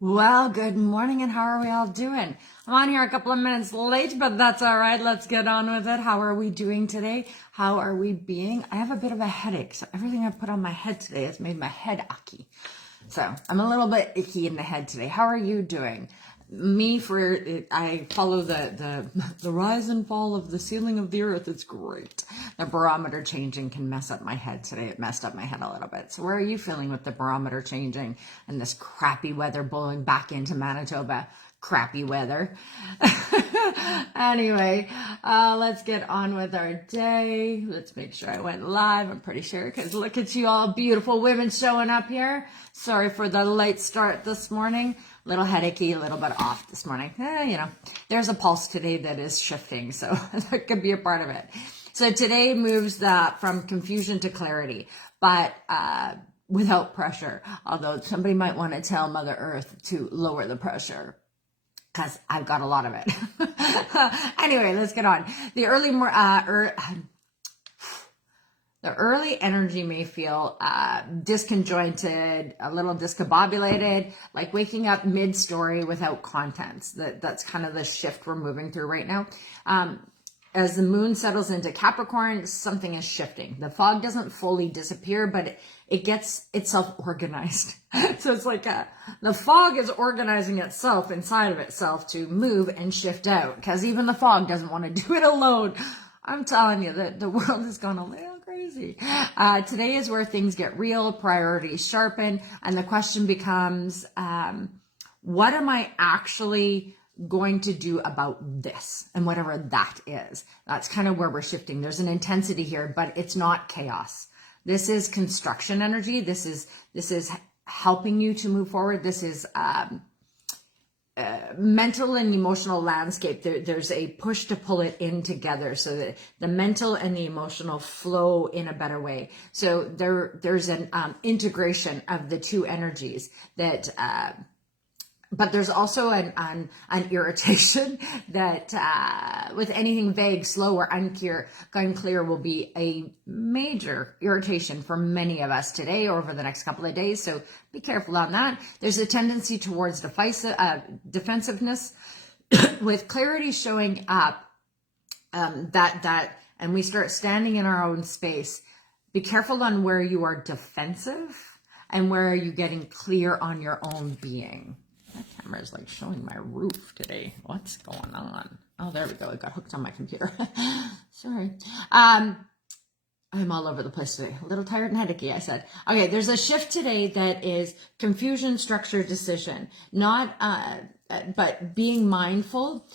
Well, good morning, and how are we all doing? I'm on here a couple of minutes late, but that's all right. Let's get on with it. How are we doing today? How are we being? I have a bit of a headache, so everything I put on my head today has made my head icky. So I'm a little bit icky in the head today. How are you doing? I follow the rise and fall of the ceiling of the earth. It's great. The barometer changing can mess up my head today. It messed up my head a little bit. So where are you feeling with the barometer changing and this crappy weather blowing back into Manitoba? Crappy weather. Anyway, let's get on with our day. Let's make sure I went live. I'm pretty sure, because look at you all beautiful women showing up here. Sorry for the late start this morning. A little headachy, a little bit off this morning. There's a pulse today that is shifting, so that could be a part of it. So today moves from confusion to clarity, but without pressure. Although somebody might want to tell Mother Earth to lower the pressure, because I've got a lot of it. Anyway, let's get on. The early energy may feel disconjointed, a little discombobulated, like waking up mid-story without contents. That's kind of the shift we're moving through right now. As the moon settles into Capricorn, something is shifting. The fog doesn't fully disappear, but it gets itself organized. So it's like the fog is organizing itself inside of itself to move and shift out, because even the fog doesn't want to do it alone. I'm telling you that the world is going a little crazy. Today is where things get real, priorities sharpen, and the question becomes, what am I actually going to do about this, and whatever that is? That's kind of where we're shifting. There's an intensity here, but it's not chaos. This is construction energy. This is helping you to move forward. This is mental and emotional landscape. There's a push to pull it in together so that the mental and the emotional flow in a better way. So there's an integration of the two energies that but there's also an irritation that with anything vague, slow, or unclear will be a major irritation for many of us today or over the next couple of days. So be careful on that. There's a tendency towards defensiveness with clarity showing up, and we start standing in our own space. Be careful on where you are defensive and where are you getting clear on your own being. That camera is like showing my roof today. What's going on? Oh, there we go. It got hooked on my computer. Sorry. I'm all over the place today. A little tired and headachy, I said. Okay, there's a shift today that is confusion, structure, decision. But being mindful.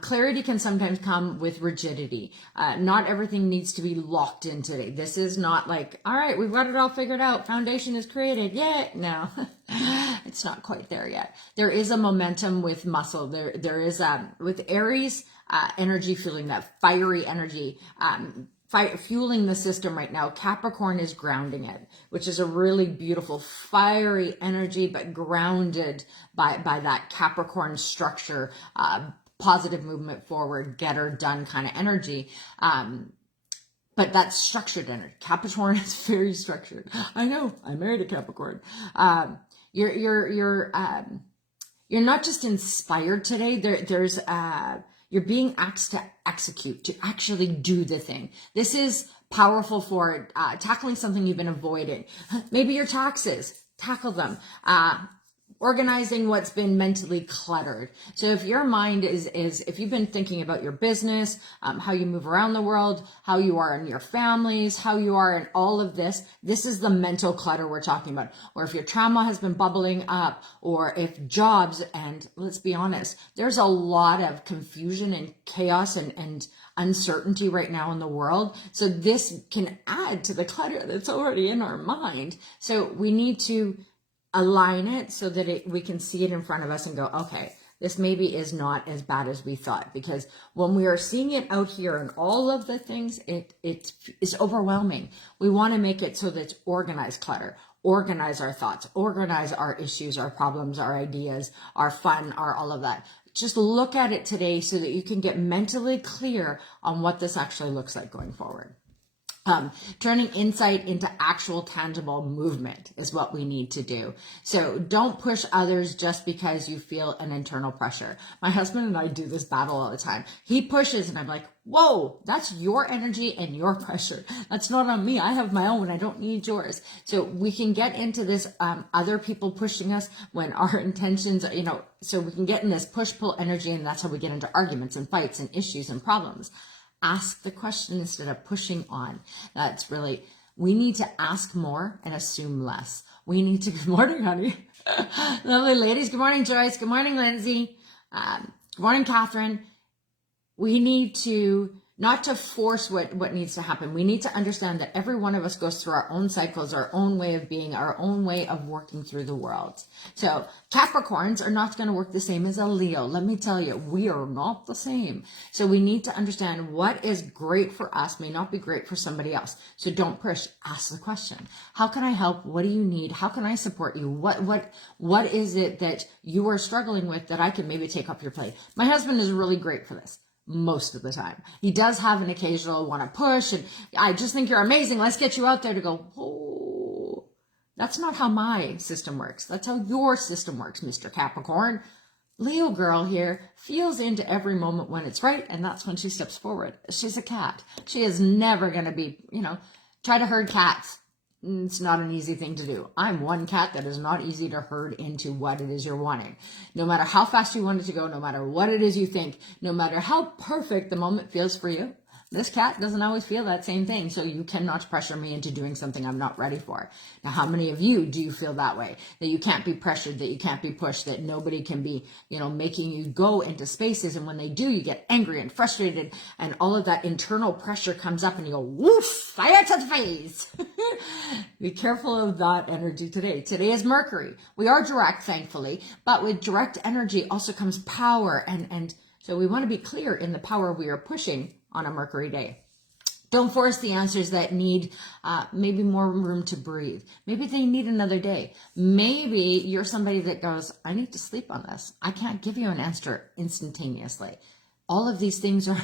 Clarity can sometimes come with rigidity. Not everything needs to be locked in today. This is not like, all right, we've got it all figured out. Foundation is created. Yay. No, it's not quite there yet. There is a momentum with muscle. There is with Aries energy, feeling that fiery energy, fueling the system right now. Capricorn is grounding it, which is a really beautiful fiery energy, but grounded by that Capricorn structure, positive movement forward, get her done kind of energy. But that's structured energy. Capricorn is very structured. I know, I married a Capricorn. You're not just inspired today. There's you're being asked to execute, to actually do the thing. This is powerful for tackling something you've been avoiding. Maybe your taxes, tackle them. Organizing what's been mentally cluttered. So if your mind is if you've been thinking about your business, how you move around the world, how you are in your families, how you are in all of this, this is the mental clutter we're talking about. Or if your trauma has been bubbling up, or if jobs, and let's be honest, there's a lot of confusion and chaos and uncertainty right now in the world. So this can add to the clutter that's already in our mind. So we need to align it so that we can see it in front of us and go, okay, this maybe is not as bad as we thought. Because when we are seeing it out here and all of the things, it is overwhelming. We want to make it so that it's organized clutter, organize our thoughts, organize our issues, our problems, our ideas, our fun, our all of that. Just look at it today so that you can get mentally clear on what this actually looks like going forward. Turning insight into actual tangible movement is what we need to do. So don't push others just because you feel an internal pressure. My husband and I do this battle all the time. He pushes and I'm like, whoa, that's your energy and your pressure. That's not on me. I have my own. I don't need yours. So we can get into this other people pushing us when our intentions, so we can get in this push-pull energy, and that's how we get into arguments and fights and issues and problems. Ask the question instead of pushing on. That's really, we need to ask more and assume less. We need to, good morning, honey. Lovely ladies. Good morning, Joyce. Good morning, Lindsay. Good morning, Catherine. We need to, not to force what needs to happen. We need to understand that every one of us goes through our own cycles, our own way of being, our own way of working through the world. So Capricorns are not going to work the same as a Leo. Let me tell you, we are not the same. So we need to understand what is great for us may not be great for somebody else. So don't push. Ask the question. How can I help? What do you need? How can I support you? What is it that you are struggling with that I can maybe take up your plate? My husband is really great for this. Most of the time. He does have an occasional want to push, and I just think you're amazing. Let's get you out there to go, oh, that's not how my system works. That's how your system works, Mr. Capricorn. Leo girl here feels into every moment when it's right, and that's when she steps forward. She's a cat. She is never going to be, try to herd cats. It's not an easy thing to do. I'm one cat that is not easy to herd into what it is you're wanting. No matter how fast you want it to go, no matter what it is you think, no matter how perfect the moment feels for you, this cat doesn't always feel that same thing. So you cannot pressure me into doing something I'm not ready for. Now, how many of you do you feel that way? That you can't be pressured, that you can't be pushed, that nobody can be, making you go into spaces. And when they do, you get angry and frustrated, and all of that internal pressure comes up and you go, woof, fire to the face. Be careful of that energy today. Today is Mercury. We are direct, thankfully, but with direct energy also comes power. And so we want to be clear in the power we are pushing on a Mercury day. Don't force the answers that need maybe more room to breathe. Maybe they need another day. Maybe you're somebody that goes, I need to sleep on this. I can't give you an answer instantaneously. All of these things are,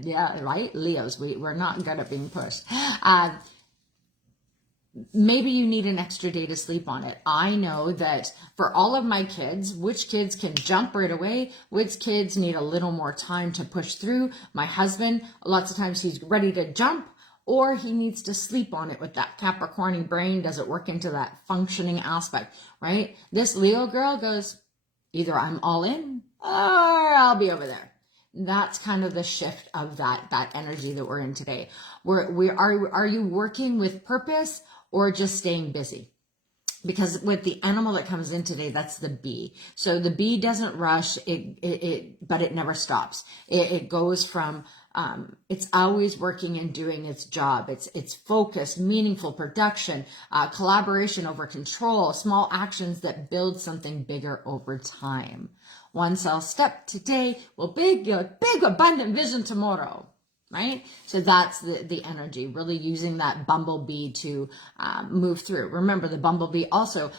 yeah, right? Leos, we're not good at being pushed. Maybe you need an extra day to sleep on it. I know that for all of my kids, which kids can jump right away, which kids need a little more time to push through. My husband, lots of times he's ready to jump, or he needs to sleep on it with that Capricorn brain. Does it work into that functioning aspect, right? This Leo girl goes, either I'm all in or I'll be over there. That's kind of the shift of that energy that we're in today. Are you working with purpose or just staying busy? Because with the animal that comes in today, that's the bee. So the bee doesn't rush, but it never stops. It goes from, it's always working and doing its job. It's focused, meaningful production, collaboration over control, small actions that build something bigger over time. One small step today will big abundant vision tomorrow. Right? So that's the energy, really using that bumblebee to move through. Remember, the bumblebee also,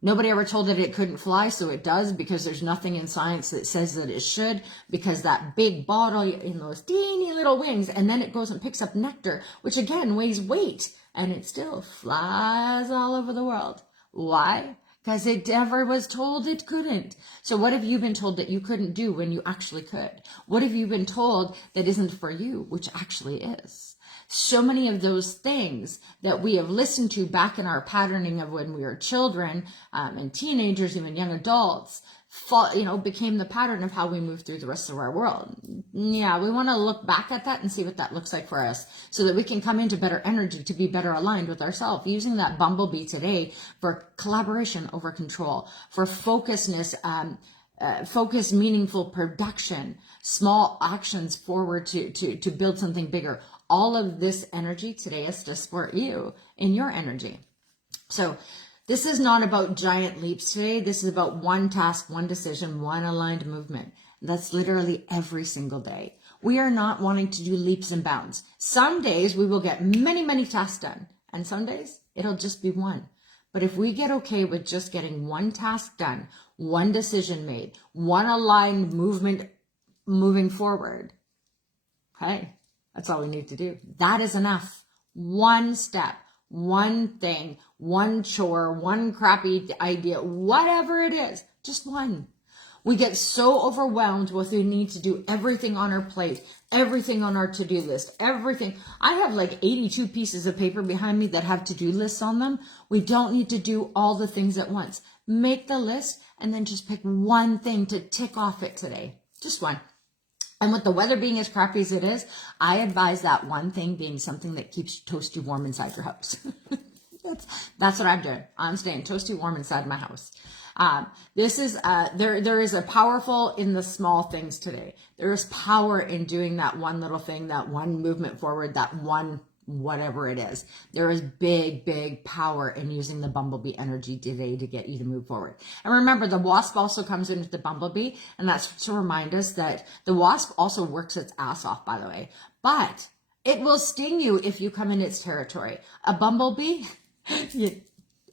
nobody ever told it it couldn't fly, so it does, because there's nothing in science that says that it should, because that big bottle in those teeny little wings, and then it goes and picks up nectar, which again weighs weight, and it still flies all over the world. Why? Because it never was told it couldn't. So what have you been told that you couldn't do when you actually could? What have you been told that isn't for you, which actually is? So many of those things that we have listened to back in our patterning of when we were children and teenagers, even young adults, became the pattern of how we move through the rest of our world. Yeah, we want to look back at that and see what that looks like for us so that we can come into better energy to be better aligned with ourselves, using that bumblebee today for collaboration over control, for focusness, focused, meaningful production, small actions forward to build something bigger. All of this energy today is to support you in your energy. So this is not about giant leaps today. This is about one task, one decision, one aligned movement. That's literally every single day. We are not wanting to do leaps and bounds. Some days we will get many, many tasks done. And some days it'll just be one. But if we get okay with just getting one task done, one decision made, one aligned movement moving forward, okay, That's all we need to do. That is enough. One step, one thing, one chore, one crappy idea, whatever it is, just one. We get so overwhelmed with the need to do everything on our plate, everything on our to-do list, everything. I have like 82 pieces of paper behind me that have to-do lists on them. We don't need to do all the things at once. Make the list and then just pick one thing to tick off it today. Just one. And with the weather being as crappy as it is, I advise that one thing being something that keeps you toasty warm inside your house. That's what I'm doing. I'm staying toasty warm inside my house. This is, there is a powerful in the small things today. There is power in doing that one little thing, that one movement forward, that one, whatever it is. There is big, big power in using the bumblebee energy today to get you to move forward. And remember, the wasp also comes in with the bumblebee, and that's to remind us that the wasp also works its ass off, by the way, but it will sting you if you come in its territory. A bumblebee,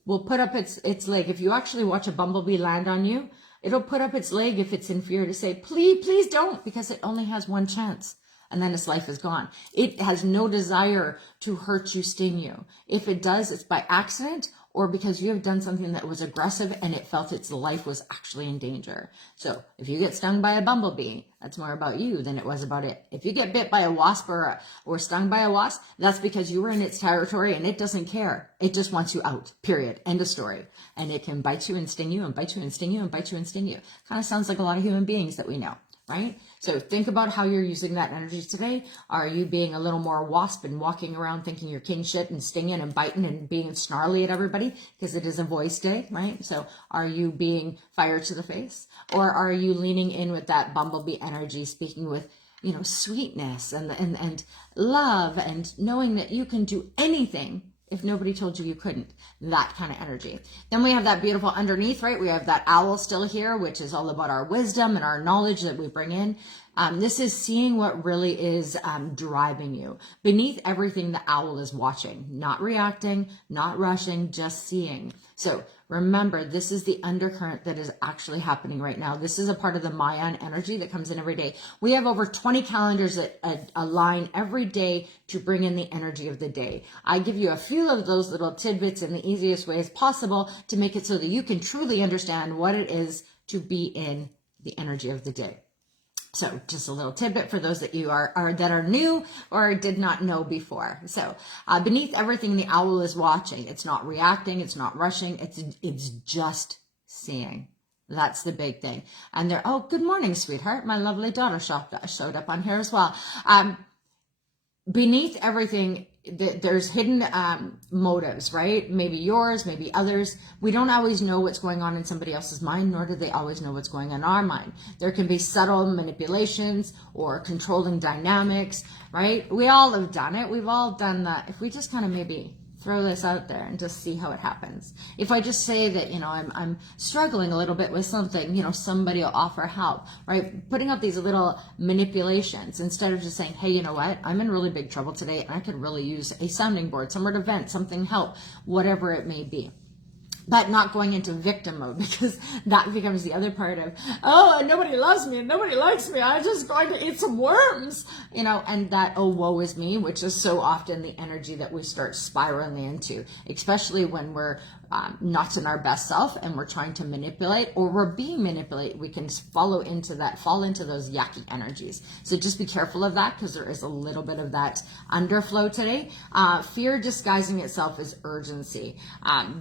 will put up its leg. If you actually watch a bumblebee land on you, it'll put up its leg if it's in fear to say, please don't, because it only has one chance. And then its life is gone. It has no desire to hurt you, sting you. If it does, it's by accident or because you have done something that was aggressive and it felt its life was actually in danger. So if you get stung by a bumblebee, that's more about you than it was about it. If you get bit by a wasp or stung by a wasp, that's because you were in its territory and it doesn't care. It just wants you out, period. End of story. And it can bite you and sting you and bite you and sting you and bite you and sting you. Kind of sounds like a lot of human beings that we know. Right? So think about how you're using that energy today. Are you being a little more wasp and walking around thinking you're king shit and stinging and biting and being snarly at everybody because it is a voice day, right? So are you being fire to the face, or are you leaning in with that bumblebee energy, speaking with, you know, sweetness and love and knowing that you can do anything if nobody told you you couldn't? That kind of energy. Then we have that beautiful underneath, right? We have that owl still here, which is all about our wisdom and our knowledge that we bring in. This is seeing what really is driving you. Beneath everything, the owl is watching, not reacting, not rushing, just seeing. So remember, this is the undercurrent that is actually happening right now. This is a part of the Mayan energy that comes in every day. We have over 20 calendars that align every day to bring in the energy of the day. I give you a few of those little tidbits in the easiest ways possible to make it so that you can truly understand what it is to be in the energy of the day. So just a little tidbit for those that you are new or did not know before. So beneath everything, the owl is watching. It's not reacting. It's not rushing. It's just seeing. That's the big thing. And they're, oh, good morning, sweetheart. My lovely daughter showed up on here as well. Beneath everything, there's hidden motives, right? Maybe yours, maybe others. We don't always know what's going on in somebody else's mind, nor do they always know what's going on in our mind. There can be subtle manipulations or controlling dynamics, right? We all have done it. We've all done that. If we just kind of maybe throw this out there and just see how it happens. If I just say that, you know, I'm struggling a little bit with something, you know, somebody will offer help, right? Putting out these little manipulations instead of just saying, hey, you know what? I'm in really big trouble today and I could really use a sounding board, somewhere to vent, something help, whatever it may be. But not going into victim mode, because that becomes the other part of, oh, nobody loves me and nobody likes me. I'm just going to eat some worms, you know, and that, oh, woe is me, which is so often the energy that we start spiraling into, especially when we're not in our best self and we're trying to manipulate or we're being manipulated. We can fall into those yucky energies. So just be careful of that, because there is a little bit of that underflow today. Fear disguising itself as urgency.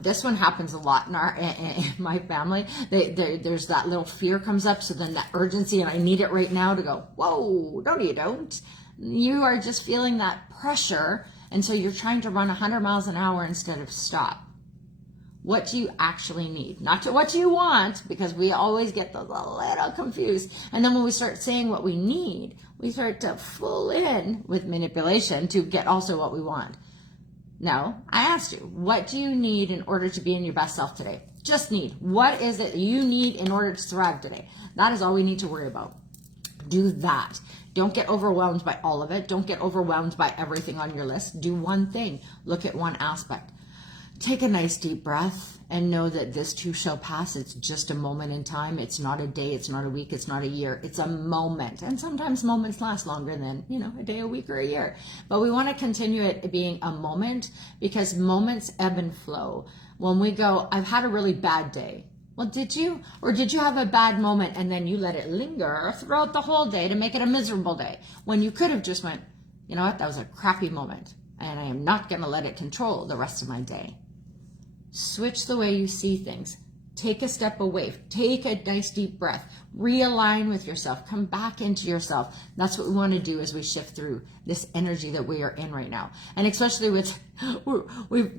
This one happens a lot in my family. There's that little fear comes up, so then that urgency, and I need it right now to go, whoa, no you don't. You are just feeling that pressure, and so you're trying to run 100 miles an hour instead of stop. What do you actually need? Not to what you want, because we always get a little confused. And then when we start saying what we need, we start to fool in with manipulation to get also what we want. No, I asked you, what do you need in order to be in your best self today? Just need. What is it you need in order to thrive today? That is all we need to worry about. Do that. Don't get overwhelmed by all of it. Don't get overwhelmed by everything on your list. Do one thing. Look at one aspect. Take a nice deep breath and know that this too shall pass. It's just a moment in time. It's not a day. It's not a week. It's not a year. It's a moment. And sometimes moments last longer than, a day, a week, or a year. But we want to continue it being a moment, because moments ebb and flow. When we go, I've had a really bad day. Well, did you? Or did you have a bad moment and then you let it linger throughout the whole day to make it a miserable day? When you could have just went, you know what, that was a crappy moment, and I am not going to let it control the rest of my day. Switch the way you see things. Take a step away. Take a nice deep breath. Realign with yourself. Come back into yourself. That's what we want to do as we shift through this energy that we are in right now. And especially with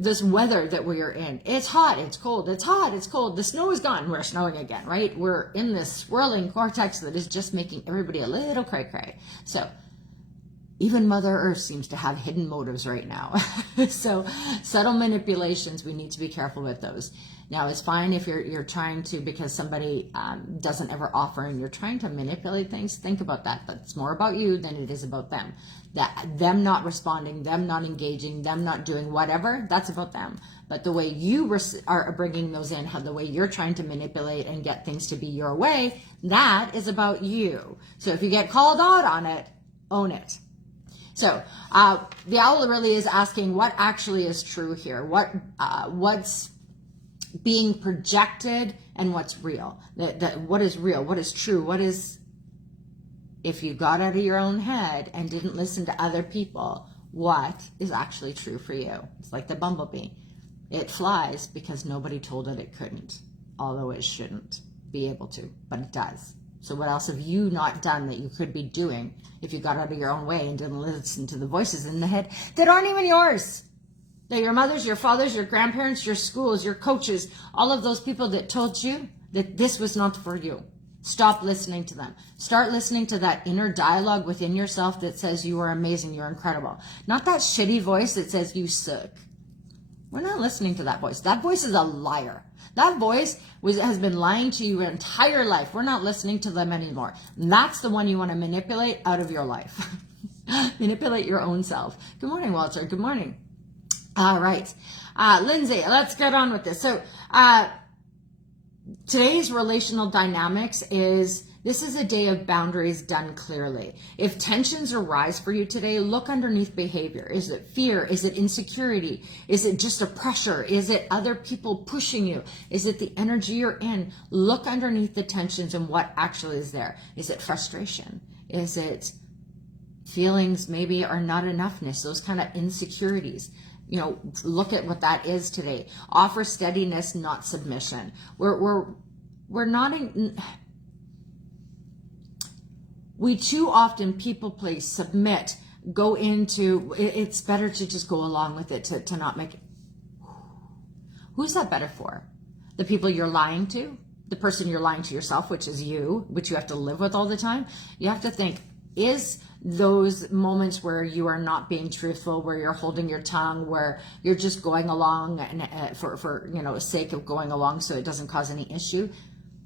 this weather that we are in. It's hot. It's cold. It's hot. It's cold. The snow is gone. We're snowing again, right? We're in this swirling vortex that is just making everybody a little cray-cray. So even Mother Earth seems to have hidden motives right now. So subtle manipulations, we need to be careful with those. Now, it's fine if you're trying to, because somebody doesn't ever offer and you're trying to manipulate things. Think about that. That's more about you than it is about them. Them not responding, them not engaging, them not doing whatever, that's about them. But the way you are bringing those in, the way you're trying to manipulate and get things to be your way, that is about you. So if you get called out on it, own it. So the owl really is asking what actually is true here. What's being projected and what's real? What is real? What is true? What is, if you got out of your own head and didn't listen to other people, what is actually true for you? It's like the bumblebee. It flies because nobody told it it couldn't, although it shouldn't be able to, but it does. So what else have you not done that you could be doing if you got out of your own way and didn't listen to the voices in the head that aren't even yours? They're your mothers, your fathers, your grandparents, your schools, your coaches, all of those people that told you that this was not for you. Stop listening to them. Start listening to that inner dialogue within yourself that says you are amazing, you're incredible. Not that shitty voice that says you suck. We're not listening to that voice. That voice is a liar. That voice has been lying to you your entire life. We're not listening to them anymore. And that's the one you want to manipulate out of your life. Manipulate your own self. Good morning, Walter. Good morning. All right. Lindsay, let's get on with this. So today's relational dynamics is, this is a day of boundaries done clearly. If tensions arise for you today, look underneath behavior. Is it fear? Is it insecurity? Is it just a pressure? Is it other people pushing you? Is it the energy you're in? Look underneath the tensions and what actually is there. Is it frustration? Is it feelings maybe are not enoughness? Those kind of insecurities. Look at what that is today. Offer steadiness, not submission. We're not in... We too often people please, submit, go into, it's better to just go along with it, to not make it. Who's that better for? The people you're lying to? The person you're lying to yourself, which is you, which you have to live with all the time? You have to think, is those moments where you are not being truthful, where you're holding your tongue, where you're just going along and for sake of going along so it doesn't cause any issue?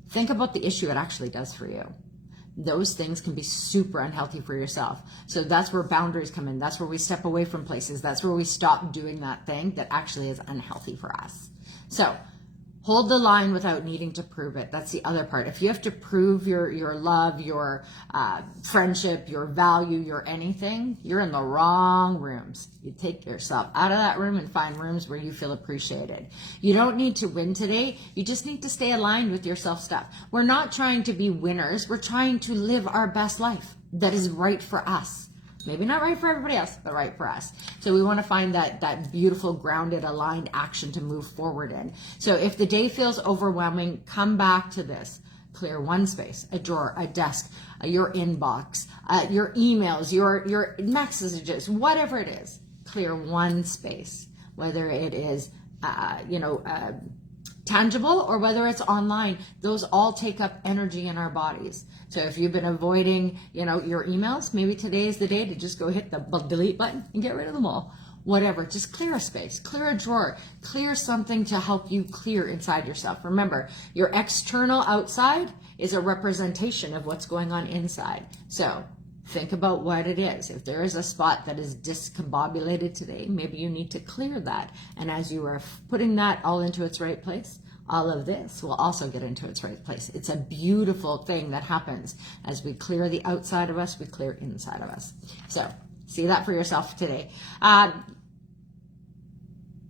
Think about the issue it actually does for you. Those things can be super unhealthy for yourself. So that's where boundaries come in. That's where we step away from places. That's where we stop doing that thing that actually is unhealthy for us. So hold the line without needing to prove it. That's the other part. If you have to prove your love, your friendship, your value, your anything, you're in the wrong rooms. You take yourself out of that room and find rooms where you feel appreciated. You don't need to win today. You just need to stay aligned with your self-stuff. We're not trying to be winners. We're trying to live our best life that is right for us. Maybe not right for everybody else, but right for us. So we want to find that beautiful, grounded, aligned action to move forward in. So if the day feels overwhelming, come back to this. Clear one space, a drawer, a desk, your inbox, your emails, your messages, whatever it is. Clear one space, whether it is, tangible or whether it's online. Those all take up energy in our bodies. So if you've been avoiding, your emails, maybe today is the day to just go hit the delete button and get rid of them all. Whatever, just clear a space, clear a drawer, clear something to help you clear inside yourself. Remember, your external outside is a representation of what's going on inside. So Think about what it is. If there is a spot that is discombobulated today, maybe you need to clear that. And as you are putting that all into its right place, all of this will also get into its right place. It's a beautiful thing that happens. As we clear the outside of us, we clear inside of us. So see that for yourself today.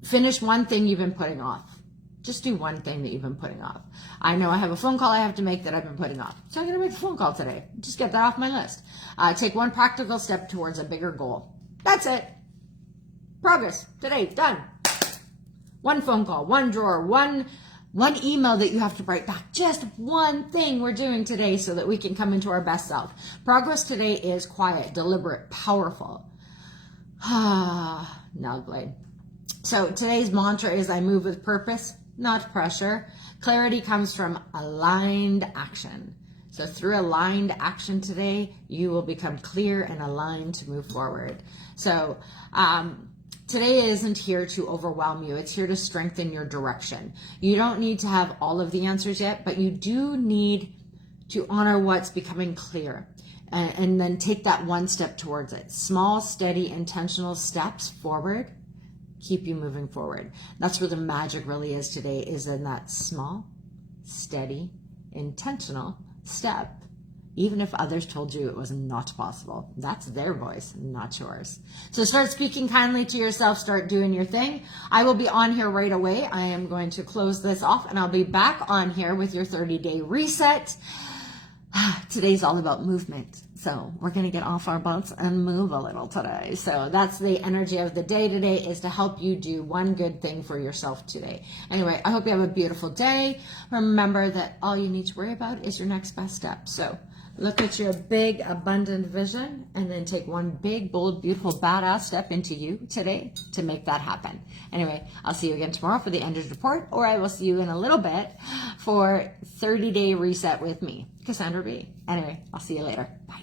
Finish one thing you've been putting off. Just do one thing that you've been putting off. I know I have a phone call I have to make that I've been putting off. So I'm going to make a phone call today. Just get that off my list. Take one practical step towards a bigger goal. That's it. Progress. Today. Done. One phone call, one drawer, one email that you have to write back. Just one thing we're doing today so that we can come into our best self. Progress today is quiet, deliberate, powerful. Now, Blade. So today's mantra is I move with purpose, not pressure. Clarity comes from aligned action. So through aligned action today, you will become clear and aligned to move forward. So today isn't here to overwhelm you. It's here to strengthen your direction. You don't need to have all of the answers yet, but you do need to honor what's becoming clear and then take that one step towards it. Small, steady, intentional steps forward keep you moving forward. That's where the magic really is today, is in that small, steady, intentional step. Even if others told you it was not possible, that's their voice, not yours. So start speaking kindly to yourself, start doing your thing. I will be on here right away. I am going to close this off and I'll be back on here with your 30-day reset. Today's all about movement. So we're going to get off our butts and move a little today. So that's the energy of the day today, is to help you do one good thing for yourself today. Anyway, I hope you have a beautiful day. Remember that all you need to worry about is your next best step. So look at your big, abundant vision and then take one big, bold, beautiful, badass step into you today to make that happen. Anyway, I'll see you again tomorrow for the Enders Report, or I will see you in a little bit for 30-day reset with me, Cassandra B. Anyway, I'll see you later. Bye.